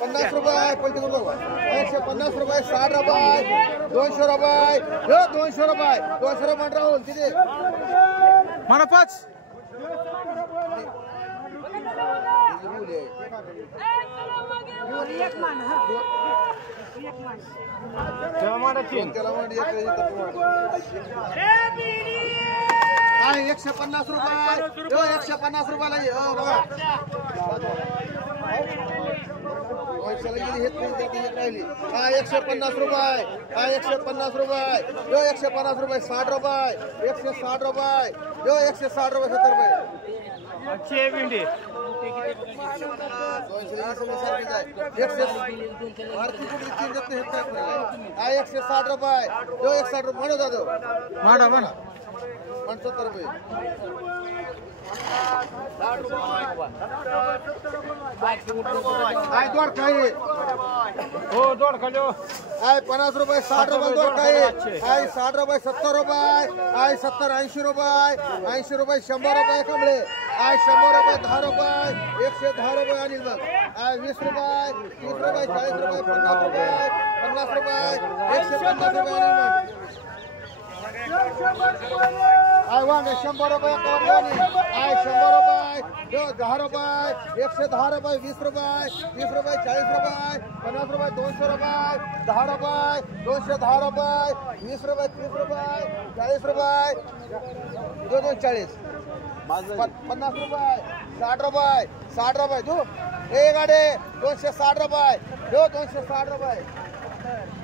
50 रुपये पलटी करू बघा 150 रुपये 60 रुपये 200 रुपये 200 रुपये 200 रुपये राहुल किती म्हणा 5 150 रुपये 150 रुपयाला बघा 150 रुपये 150 रुपये 150 रुपये 60 रुपये 160 रुपये 160 रुपये 70 रुपये 160 रुपये 160 रुपये म्हणू दादा म्हणा 75 रुपये दोड काय हो दोड खालो 50 रुपये 60 रुपये दोड काय 60 रुपये 70 रुपये 70 80 रुपये 80 रुपये 100 रुपये कमळे 100 रुपये 10 रुपये 110 रुपये अनिल बघ 20 रुपये 30 रुपये 40 रुपये 50 रुपये 50 रुपये 150 रुपये वांगे 100 रुपये 100 रुपये 10 रुपये 110 रुपये 20 रुपये 30 रुपये 40 रुपये 50 रुपये 200 रुपये 10 रुपये 210 रुपये 20 रुपये 30 रुपये 40 रुपये 240 50 रुपये 60 रुपये 60 रुपये तू हे गाडे 260 रुपये 260 रुपये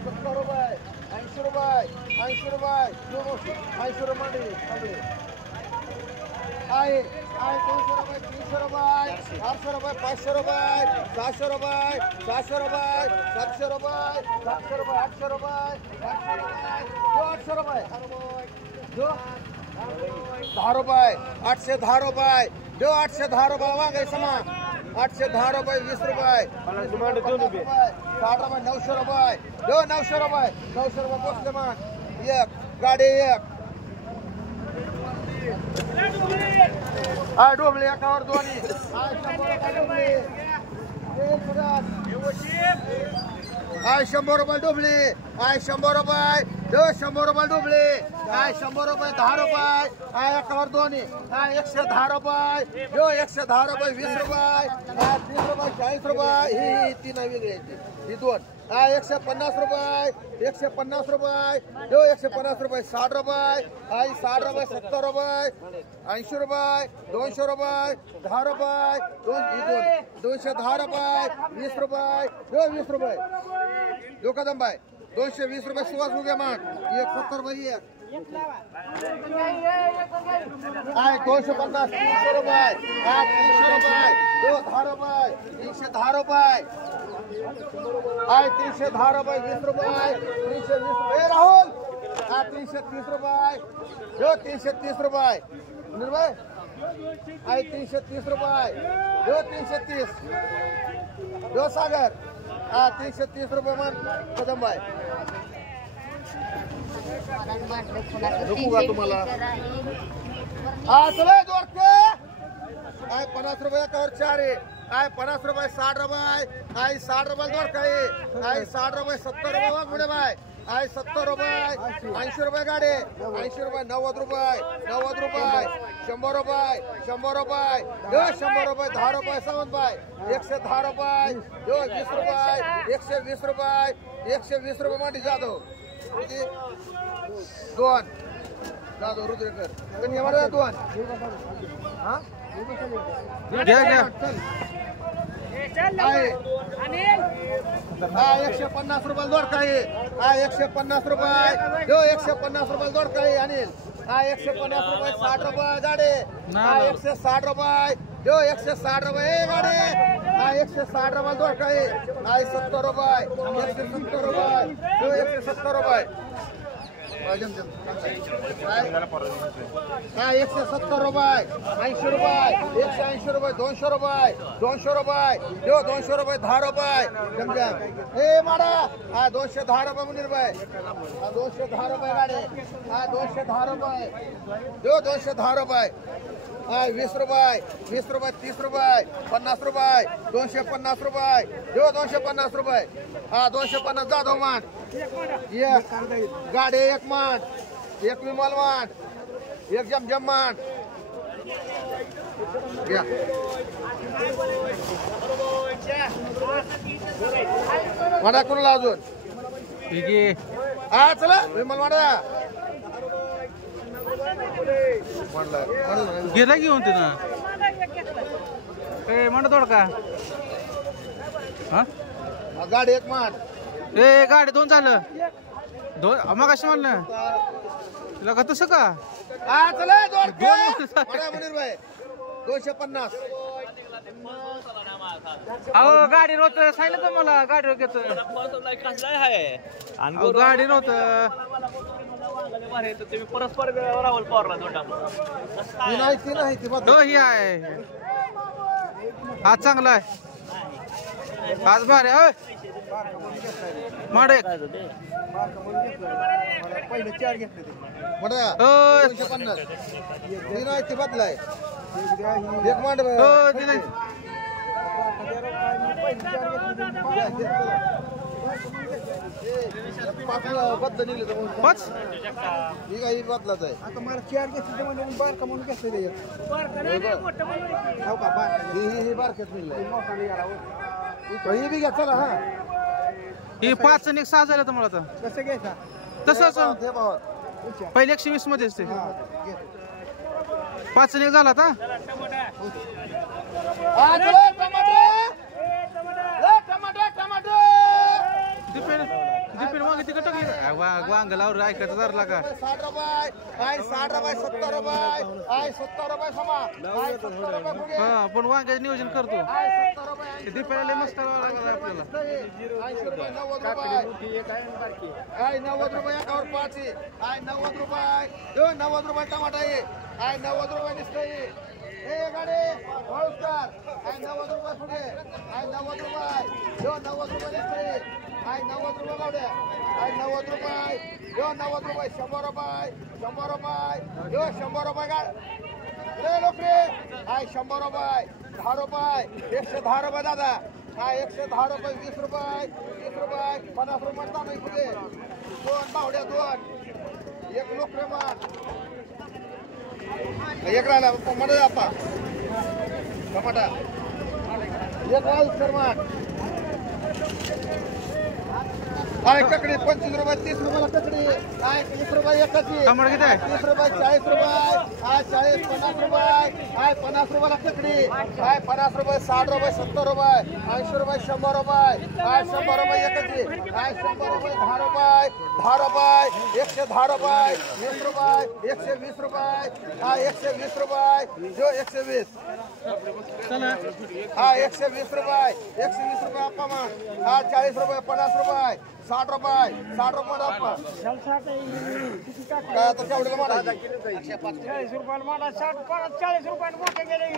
70 रुपये 80 रुपये 80 रुपये 80 रुपये आहे 200 रुपये 300 रुपये 800 रुपये 500 रुपये 700 रुपये 700 रुपये 700 रुपये 700 रुपये 800 रुपये 800 रुपये 10 रुपये 810 रुपये 810 रुपये वांगे समा 810 रुपये 20 रुपये 60 रुपये 900 रुपये 900 रुपये 900 रुपये पोचले मग एक गाडी एक डोबले एकावर दोन्ही 100 रुपये डोबले 100 रुपये 100 रुपये डोबले 100 रुपये 10 रुपये एकावर दोन्ही 110 रुपये 110 रुपये 20 रुपये 30 रुपये 40 रुपये ही तीन वेगळी ही दोन 150 रुपये 150 रुपये 150 रुपये 60 रुपये 60 रुपये 70 रुपये 80 रुपये 200 रुपये 10 रुपये 210 रुपये 20 रुपये 20 रुपये दो कदम बाय 220 रुपये सुवास हो गया मान 170 रुपये 250 300 रुपये 300 रुपये 10 रुपये 310 रुपये 310 रुपये 20 रुपये 320 रुपये राहुल 330 रुपये 330 रुपये निर्भय 330 रुपये 330 सागर 330 रुपये मन कदम भाई नको का तुम्हाला चला जोडते 50 रुपये एकावर 4 आहे 50 रुपये 60 रुपये 60 रुपये जोड काय 60 रुपये 70 रुपये पुढे बाय 70 रुपये 80 रुपये गाडी 80 रुपये 90 रुपये 90 रुपये 100 रुपये 100 रुपये 100 रुपये 10 रुपये सावंत बाय 110 रुपये 20 रुपये 120 रुपये 120 रुपये मध्ये जाधव दोन जाधव रुद्रेकर पण एवढा दोन हा घ्या घ्या 150 रुपये जोड काय 150 रुपये 150 रुपये जोड काय अनिल 150 रुपये 60 रुपये गाडी 160 रुपये 160 रुपये गाडी 160 रुपये जोड काय 70 रुपये 170 रुपये 170 रुपये 170 रुपये 80 रुपये 180 रुपये 200 रुपये 200 रुपये 200 रुपये 10 रुपये जमजम हे माडा 210 रुपये मुनीर भाई 210 रुपये गाडी 210 रुपये 210 रुपये हाय 20 रुपये 20 रुपये 30 रुपये 50 रुपये 250 रुपये हो 250 रुपये हा 250 जाधव मांड एक गाडी एक मांड एक विमल मांड एक जमजम मांड घ्या मांडा कोणाला अजून ठीक आहे हा चला विमल मांडा गेला घेऊन ते ना ए म्हणत का हा गाडी एक मांड ए गाडी दोन झालं दोन मग कशी म्हणलं तुला का तसं का हा चला दोन दोन मुनीर भाई 250 अहो गाडी रोत सांगितलं तर मला गाडी रोत घेतो गाडी रोत तुम्ही परस्पर राहुल पवारला दोन हो ही आहे आज चांगला आहे आज भारी होय माडे पहिले 4 घेतले ते म्हणा होय 250 तीन आहे ते बदलाय एक मांड हो दिले बदल निघले पाच ही काही बदलाच आहे आता मला 4 घेतले म्हणजे बारका म्हणून घेतले ही बारक्यात ही बी घ्या चला हा हे 5 आणि 6 झालं तुम्हाला आता कसं घ्यायचा तसंच ते भावात पहिले 120 मध्येच ते 5 आणि 1 झाला आता दीपेन वांग तिकडे टाकली वांग लावून ऐकायचं जरला का 60 रुपये काय 60 रुपये 70 रुपये काय 70 रुपये समा काय 70 रुपये फुगे हा पण वांग्याचं नियोजन करतो काय 70 रुपये दीपेला लय मस्त लागला आपल्याला 80 रुपये 90 रुपये काय 90 रुपये एकावर 5 काय 90 रुपये 90 रुपये टमाटा आहे काय 90 रुपये दिसतंय हे गाडी हळूसकार काय 90 रुपये फुगे काय 90 रुपये 90 रुपये दिसतंय काय 90 रुपये गावड्या काय 90 रुपये 90 रुपये 100 रुपये 100 रुपये 100 रुपये गाड रे लोक रे काय 100 रुपये 10 रुपये 110 रुपये दादा काय 110 रुपये 20 रुपये 30 रुपये 50 रुपये म्हणता नाही फुगे दोन बावड्या दोन एक लोक रे मान एक राहिला म्हणा आपा टमाटा एक राहिल शर्मान काय ककडी 25 रुपये 30 रुपयाला ककडी काय 30 रुपये एकाची टमाटर किती आहे 30 रुपये 40 रुपये काय 40 50 रुपये काय 50 रुपयाला ककडी काय 50 रुपये 60 रुपये 70 रुपये 80 रुपये 100 रुपये काय 100 रुपये एकाची काय 100 रुपये 10 रुपये 10 रुपये 110 रुपये 20 रुपये 120 रुपये काय 120 रुपये जो 120 चला हा 120 रुपये 120 रुपये आपा मग हा 40 रुपये 50 रुपये 60 रुपये 60 रुपये आपा काय आता केवढ्याला मारा 40 रुपयाला माडा 60 40 रुपयाला मोठे गेले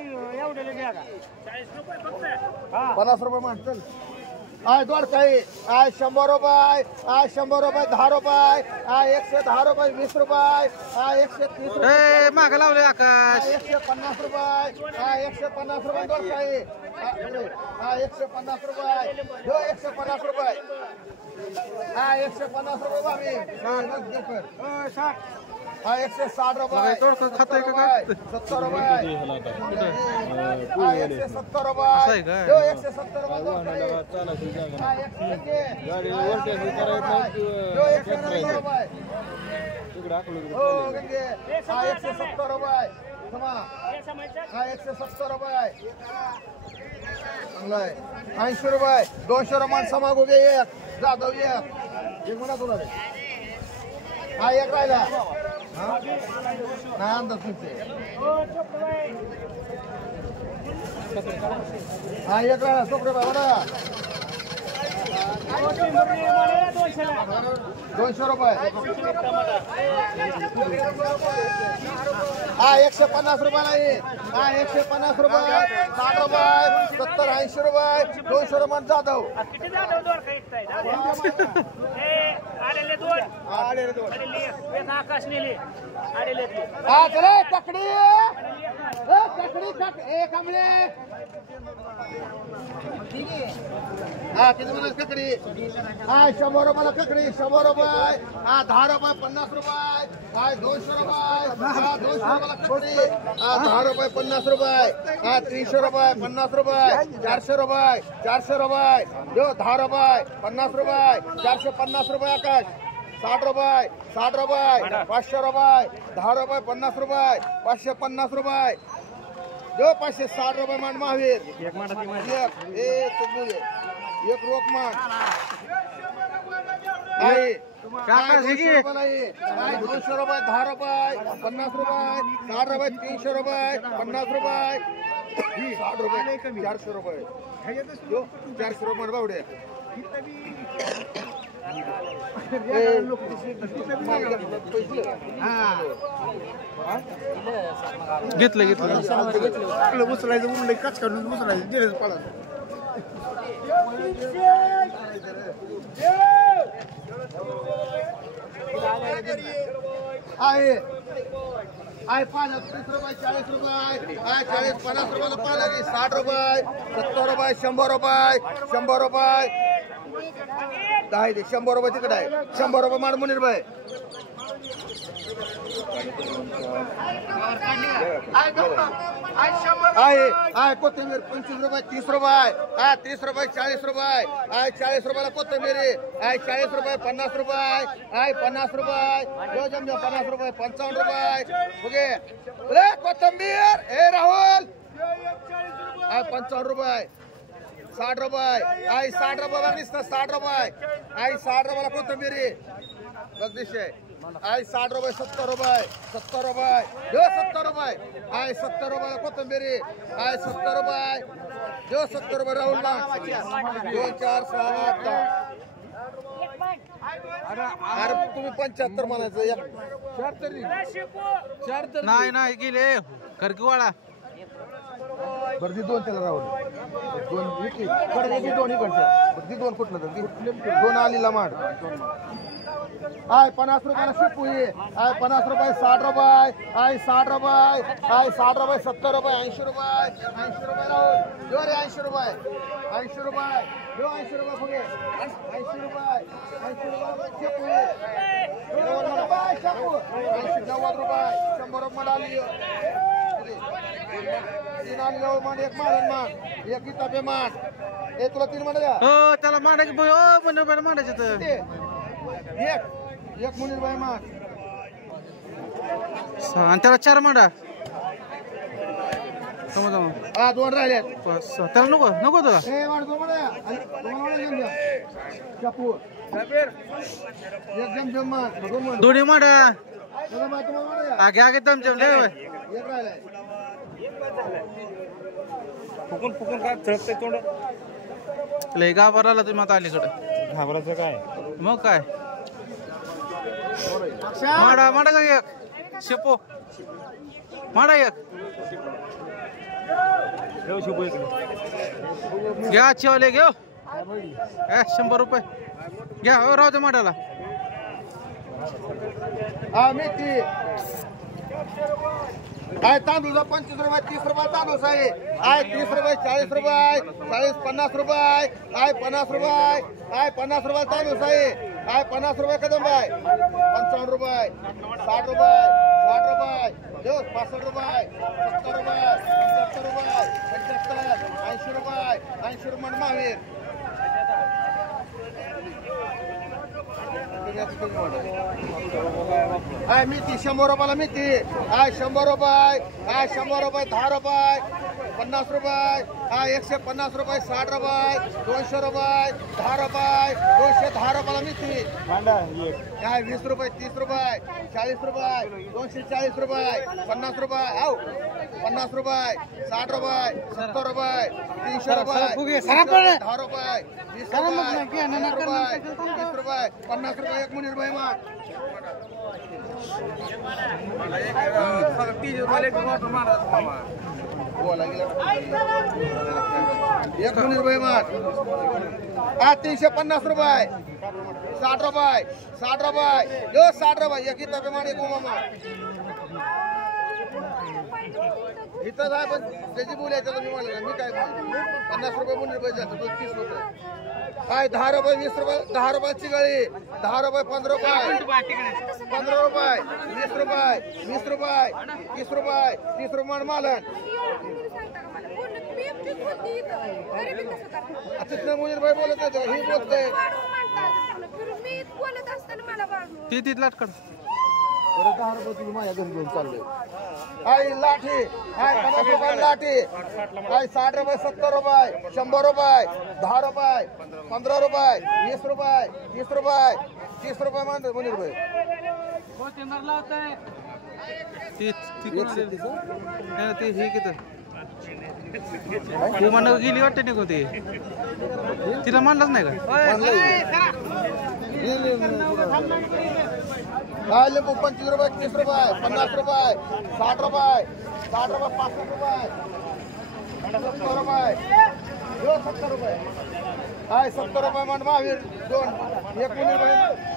एवढे घ्या का 40 रुपये फक्त 50 रुपये मान चल आय दोड काही आय 100 रुपये आय 100 रुपये 10 रुपये आय 110 रुपये 20 रुपये आय 130 रुपये ए माग लावले आकाश 150 रुपये आय 150 रुपये दोड काही आय 150 रुपये जो 150 रुपये आय 150 रुपये बाबी हा 160 रुपये तोडकं खातंय का काय? 70 रुपये 170 रुपये काय? जो 170 रुपये दोन काही. हा 170 रुपये हो गंगे हा 170 रुपये क्षमा हा 170 रुपये चांगला आहे 80 रुपये 200 रुपये समागो घे एक जाधव एक म्हणा तुला हा एक राहिला नाही अंदाज तुमचे हा एक राहिला सोपरे बाय म्हणा 200 रुपये हा 150 रुपयाला ये हा 150 रुपये 60 रुपये 70 80 रुपये 200 रुपये जाधव किती जाधव दोन काही आकाश नेले आडेले हा चला ककडी ककडी ए कमळे हा किती म्हणा ककडी हा 100 रुपयाला ककडी 100 रुपये हा 10 रुपये 50 रुपये हा 200 रुपये हा 200 रुपयाला ककडी हा 10 रुपये 50 रुपये हा 300 रुपये 50 रुपये 400 रुपये 400 रुपये जो 10 रुपये 50 रुपये 450 रुपये आकाश 60 रुपये 60 रुपये 500 रुपये 10 रुपये 50 रुपये 550 रुपये जो 560 रुपये मान महावीर एक रोक मान आहे 200 रुपये 10 रुपये 50 रुपये 60 रुपये 300 रुपये 50 रुपये 60 रुपये 400 रुपये 400 रुपये बावडे घेतलं घेतलं उचलायचं उरलं कच काढून उचलायचं आहे आहे 30 रुपये 40 रुपये 40 50 रुपये पालक 60 रुपये 70 रुपये 100 रुपये 100 रुपये 10 100 रुपये तिकडे आहे 100 रुपये मान मुनीर भाई आहे आहे कोथिंबीर 25 रुपये 30 रुपये 30 रुपये 40 रुपये 40 रुपयाला कोथिंबीर आहे 40 रुपये 50 रुपये 50 रुपये जो जमजा 50 रुपये 55 रुपये ओके कोथिंबीर ए राहुल 55 रुपये 60 रुपये 60 रुपये बघ 60 रुपये 60 रुपयाला कोथिंबीर बघ दिशे 60 रुपये 70 रुपये 70 रुपये जो 70 रुपये 70 रुपयाला कोथिंबीर 70 रुपये जो 70 रुपये राहुल 2 4 6 8 अरे तुम्ही 75 म्हणायचं नाही नाही गेले खरकीवाडा गर्दी 2 त्याला राहुल 2 विकी गर्दी 2 इकडच्या गर्दी 2 कुठलं तर 2 आलीला माड आहे 50 रुपयाला शिपू आहे 50 रुपये 60 रुपये 60 रुपये 60 रुपये 70 रुपये 80 रुपये 80 रुपये राहुल जो रे 80 रुपये 80 रुपये जो 80 रुपये फुगे 80 रुपये 80 रुपये शिपू आहे 90 रुपये शिपू 90 रुपये 100 रुपये आली 3 आली राहुल मान एक मारण मान एक किताबे मान ए तुला 3 मान द्या हो त्याला मांडायचं हो पण रुपयाला मांडायचं तर एक मुनीर बाई मान आणि त्याला 4 मांडा हा 2 राहिले त्याला नको नको तुला ए वाढ 2 मान चपू एक जम मान 2 मान दोन्ही मांडा दादा मा तुम्हाला मान आगे आगे चमचम दे एक राहिले फुकून काय चढते तोंड लय घाबरला तुम्ही आता अलीकडे घाबरायचं काय मग काय माडा माडा का एक शेपो माडा एक घ्या चिवले घेऊ 100 रुपये घ्या हो राहू दे माडाला हा मेथी आहे तांदूळ 25 रुपये 30 रुपये तांदूळ आहे 30 रुपये 40 रुपये 40 50 रुपये 50 रुपये 50 रुपये तांदूळ आहे 50 रुपये कदम आहे 55 रुपये 60 रुपये 60 रुपये जो 65 रुपये 70 रुपये 75 रुपये 75 80 रुपये 80 रुपये महावीर आहे मेथी 100 रुपयाला मेथी आहे 100 रुपये 100 रुपये 10 रुपये 50 रुपये 150 रुपये 60 रुपये 200 रुपये 10 रुपये 210 रुपयाला मेथी काय 20 रुपये 30 रुपये 40 रुपये 240 रुपये 50 रुपये आओ 50 रुपये 60 रुपये 70 रुपये 300 रुपये 10 रुपये 20 रुपये 30 रुपये 50 रुपये एक मुनीर भाई मान एक मुनीर भाई मार 350 रुपये 60 रुपये 60 रुपये जो 60 रुपये एक इथं पे माने मामा इथं आहे पण त्याची बोलायचं तुम्ही मला मी काय 50 रुपये मुनीर भाई जातो 30 रुपये काय 10 रुपये 20 रुपये 10 रुपयाची गळी 10 रुपये 15 रुपये 15 रुपये 20 रुपये 20 रुपये 30 रुपये 30 रुपये मालन तिथनं मुनीर भाई बोलत नाही ही बोलते ती लाटकड 10 रुपये तुम्ही माझ्या घरी घेऊन चालले आई लाठी आई 50 रुपये लाठी आई 60 रुपये 70 रुपये 100 रुपये 10 रुपये 15 रुपये 20 रुपये 30 रुपये 30 रुपये मान मुनीर भाई ती हे किती तू म्हणा गेली वाटते निघून ती तिला मानलाच नाही का लिंबू 25 रुपये 30 रुपये 50 रुपये 60 रुपये 60 रुपये 65 रुपये 70 रुपये 70 रुपये हाय 70 रुपये मान महावीर 2 एक मुनीर भाई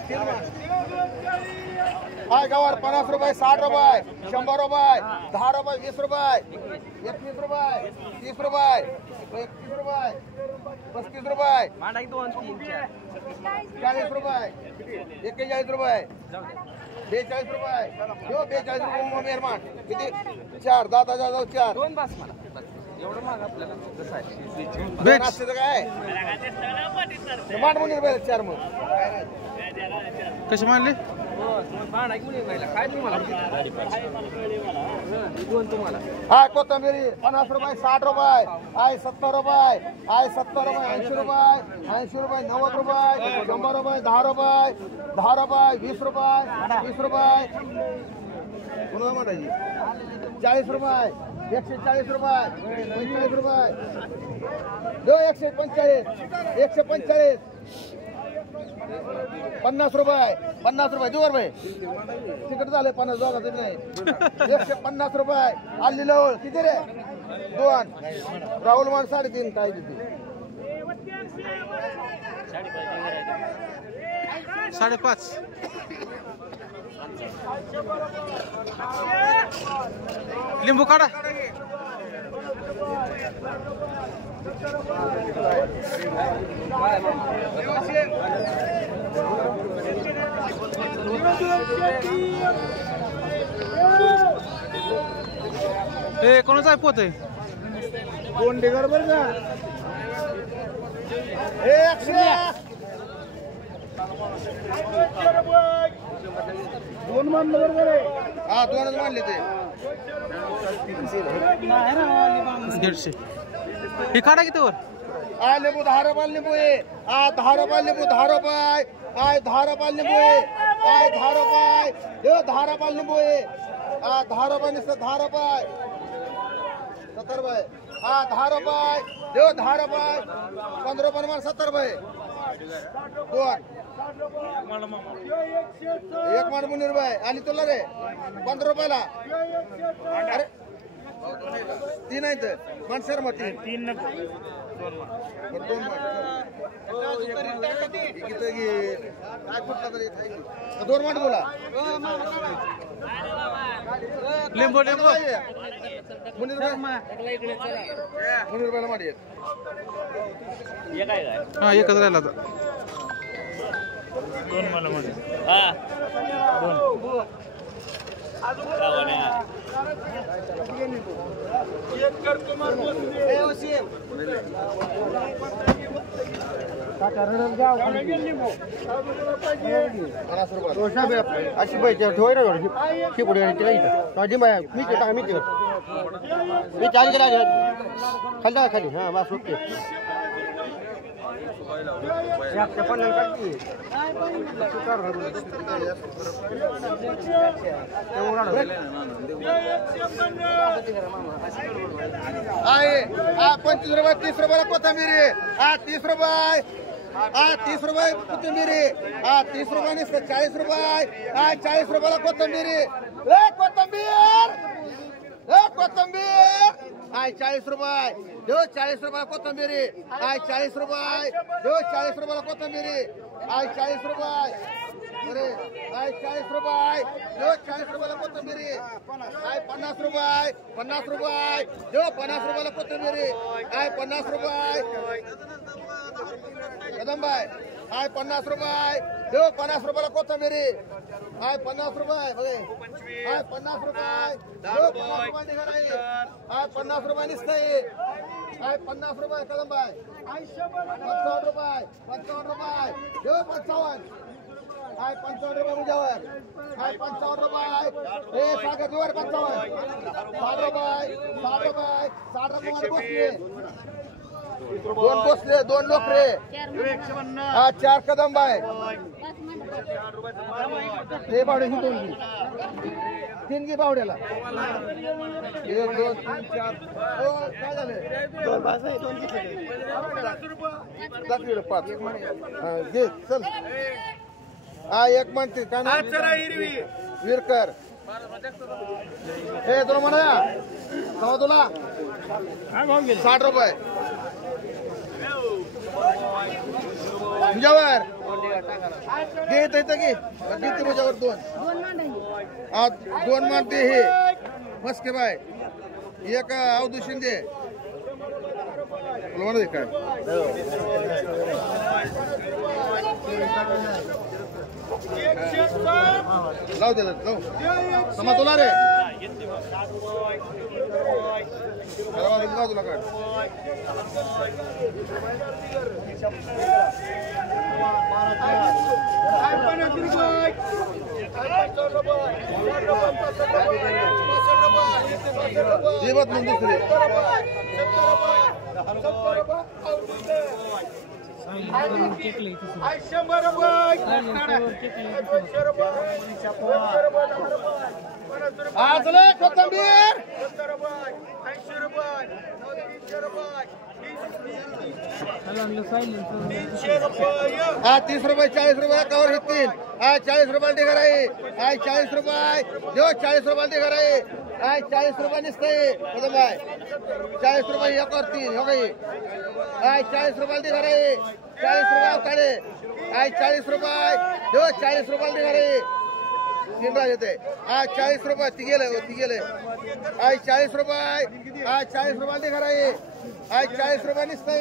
3 मान हाय गवार 50 रुपये 60 रुपये 100 रुपये 10 रुपये 20 रुपये 21 रुपये 30 रुपये 31 रुपये 35 रुपये 40 रुपये 41 रुपये 42 रुपये जो 42 रुपये मेहरमान किती 4 दादा जाऊ 4 दोन बस मला एवढं महाग आपल्याला कसं आहे दोन असते तर काय मान मुनीर भाई 4 मग कशी मानली काय तुम्हाला तुम्हाला हाय कोथंबिरी 50 रुपये 60 रुपये हाय 70 रुपये हाय 70 रुपये 80 रुपये 90 रुपये 100 रुपये 10 रुपये 10 रुपये 20 रुपये 30 रुपये पुन्हा म्हणायची 40 रुपये 140 रुपये 45 रुपये दो 145 145 50 रुपये 50 रुपये जोर भाई तिकट झाले 50 दोघांचं नाही 150 रुपये आली लवळ किती रे 2 राहुल मान 3.5 काय देते 5.5 लिंबू काढा ए कोणाचा आहे पोत आहे कोण डेगर बर का दोन मानलं बरोबर आहे हा 2च मानले ते 150 हे काढा किती वर आ लिंबू 10 रुपये लिंबू आहे 10 रुपये लिंबू 10 रुपये 10 रुपये लिंबू आहे 10 रुपये 10 रुपये लिंबू आहे 10 रुपये नुसतं 10 रुपये 70 रुपये 10 रुपये 10 रुपये 15 रुपये मान 70 रुपये 2 एक मान मुनीर भाई आणि तुला रे 15 रुपयाला अरे 3 आहेत मान सर मग 3 2 मान बोला लिंबू मुनीर भाईला माडी हा एकच राहिला आता अशी पाहिजे ठेवाय ना शिपुढे मी चार गेला खाली खाली हा बस ओके आहे 25 रुपये 30 रुपयाला कोथंबीर 30 रुपये 30 रुपये कोथंबीर 30 रुपये 40 रुपये 40 रुपयाला कोथंबीर कोथंबीर कोथंबीर आहे 40 रुपये देऊ 40 रुपयाला कोथंबीरी आहे 40 रुपये देऊ 40 रुपयाला कोथंबीरी आहे 40 रुपये अरे आहे 40 रुपये देऊ 40 रुपयाला कोथंबीरी आहे 50 रुपये 50 रुपये देऊ 50 रुपयाला कोथंबीरी आहे 50 रुपये कदमबाई आहे 50 रुपये देऊ 50 रुपयाला कोथंबीरी आहे 50 रुपये बघे आहे 50 रुपये देऊ 50 रुपये निघा नाही आहे 50 रुपये निघताय आहे 50 रुपये कदमबाई 55 रुपये 55 रुपये देऊ 55 आहे 55 रुपये मुजावर आहे 55 रुपये हे सागर जोर 55 60 रुपये 60 रुपये 60 रुपये बसले दोन लोक रे हा 4 कदम बाय हे बावडे दोन तीन की बावड्याला 1 2 3 4 काय झाले दोन 5 घे चल हा एक म्हणते काय नाव विरकर हे तुला म्हणा कवा तुला 60 रुपये मुजावर घेत येतं की किती मुजावर दोन मानते हे मस्के बाय एक अवधू शिंदे तुला म्हणत काय लाव दिला लाव समा तुला रे तुला काढ जीवत मग दुसरे आज कोथंबीर 30 रुपये 40 रुपये कवर घेतील 40 रुपये ढिगार आहे 40 रुपये देऊ 40 रुपये ढिगार आहे 40 रुपये निसते 40 रुपये एक और 3 हो गई 40 रुपये ढिगार आहे 40 रुपये काढे 40 रुपये देऊ 40 रुपये ढिगार आहे 3 राज येते 40 रुपये ती गेले 40 रुपये 40 रुपये ढिगार आहे 40 रुपये निसते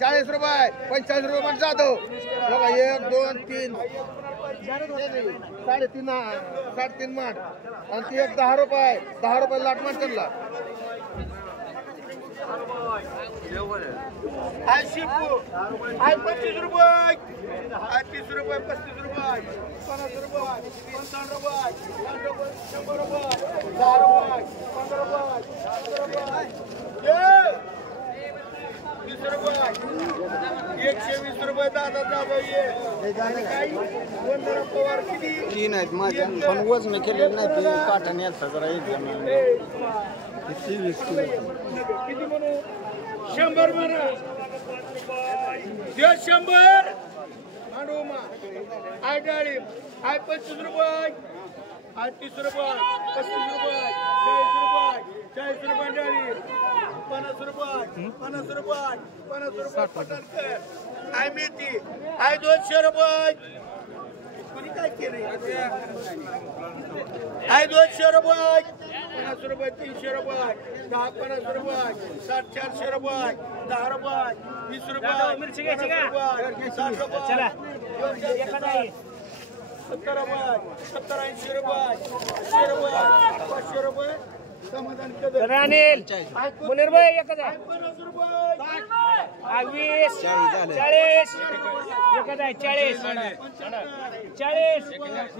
40 रुपये 45 रुपये पण जातो 1 2 3 3.5 माठ आणि ती एक 10 रुपये लाट माठ त्यांना आज शिपू आज 25 रुपये आज 30 रुपये 35 रुपये 50 रुपये 55 रुपये 100 रुपये 10 रुपये 15 रुपये 20 रुपये 120 रुपये दादा ये काही पवार किती तीन आहेत माझ्या पण वजन केलेलं नाही ते काठाने याचा जरा एक जण 20 किलो किती म्हणू 100 म्हणा 100 मांडूमा आय डाळिंब आय 25 रुपये आय 30 रुपये 35 रुपये 40 रुपये डाळिंब 50 रुपये 50 रुपये पटाणकर आय मेथी आय 200 रुपये कोणी काय केले आय 200 रुपये 50 रुपये 300 रुपये 10 50 रुपये 60 400 रुपये 10 रुपये 20 रुपये मिरची घ्यायची का 60 रुपये चला 70 रुपये 70 80 रुपये 100 रुपये 500 रुपये समाधान कदर अनिल मुनीर भाई एकच आहे 50 रुपये 20 40 एकच आहे 40 40 45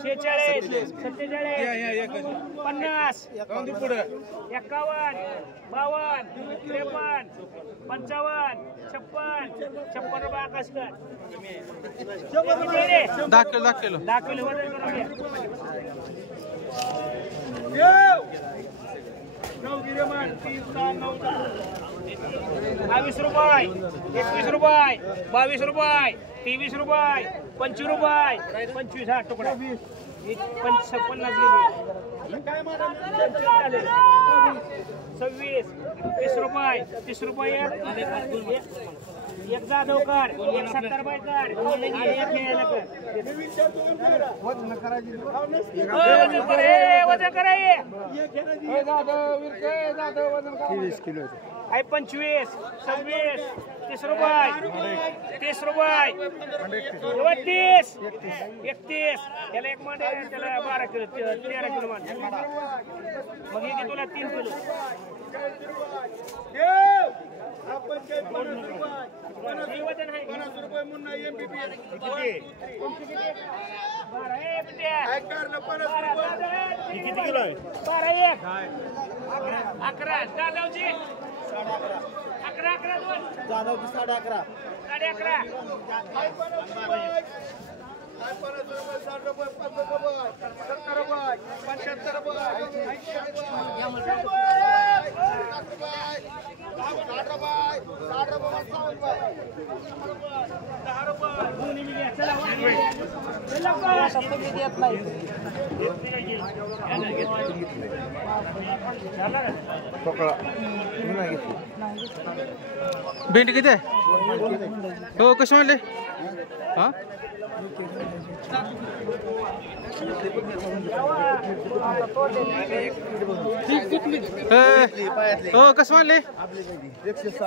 46 47 50 51 52 53 55 56 रुपये आकाश कर 10 किलो 10 किलो वजन करून घे 22 रुपये 21 रुपये 22 रुपये 23 रुपये 25 रुपये 25 हा तुकडा 50 गेली काय मारा 26 30 रुपये 30 रुपये एक जाधवकर एक 70 बायकर आणि एक घ्यायला कर वजन करा ये $30 किलो आहे 25 26 30 रुपये 30 रुपये 31 याला एक मांडे त्याला 12 किलो 13 किलो मांडे मग हे तुला 3 किलो हे वजन आहे 50 रुपये मुन्ना MBBS किती 12 काय करलं 50 रुपये किती किलो आहे 12 1 11 दादावजी 11 2 जाधवची 11.5 11.5 काय 50 रुपये 60 रुपये 50 रुपये 70 रुपये 75 रुपये 10 भेंडी किती आहे हो कशी म्हणले हा हो कसं म्हणले 160